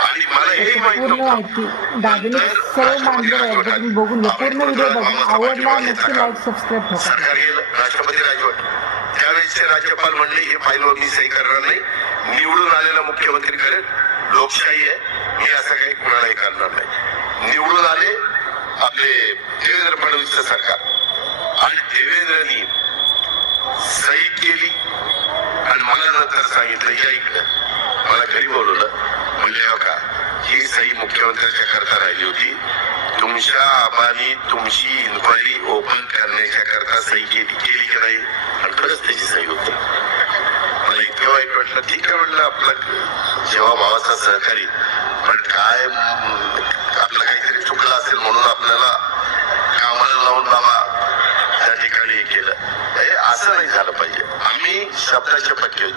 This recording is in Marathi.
आणि मला हे पूर्ण माहिती दादाने सर्व मांडलेलं आहे. तुम्ही बघून घ्या, पूर्ण व्हिडिओ बघा. आवडला नक्की लाईक सबस्क्राईब ठोका. सरकार गेलं राष्ट्रपती राजवट, त्यावेळेसचे राज्यपाल म्हणले हे फाईलवर मी सही करणार नाही, निवडून आलेला मुख्यमंत्री करेल, लोकशाही आहे, मी असं काही कुणालाही करणार नाही. निवडून आले आपले देवेंद्र फडणवीसचं सरकार आणि देवेंद्रनी सही केली आणि मला नंतर सांगितलं या इकडं, मला घरी बोलवलं, म्हणले का ही सही मुख्यमंत्र्यांच्या करता राहिली होती, तुमच्या आबानी तुमची इन्क्वायरी ओपन करण्याच्या करता सही केली की नाही, आणि खरंच त्याची सही होती. मला इतकं वाईट वाटलं. ठीक आहे म्हटलं, आपलं जेव्हा भावाचा सहकारी, पण काय आपलं काहीतरी चुकलं असेल म्हणून आपल्याला कामाला लावून बाबा त्या ठिकाणी हे केलं, असं नाही झालं पाहिजे. आम्ही शब्दाचे पक्के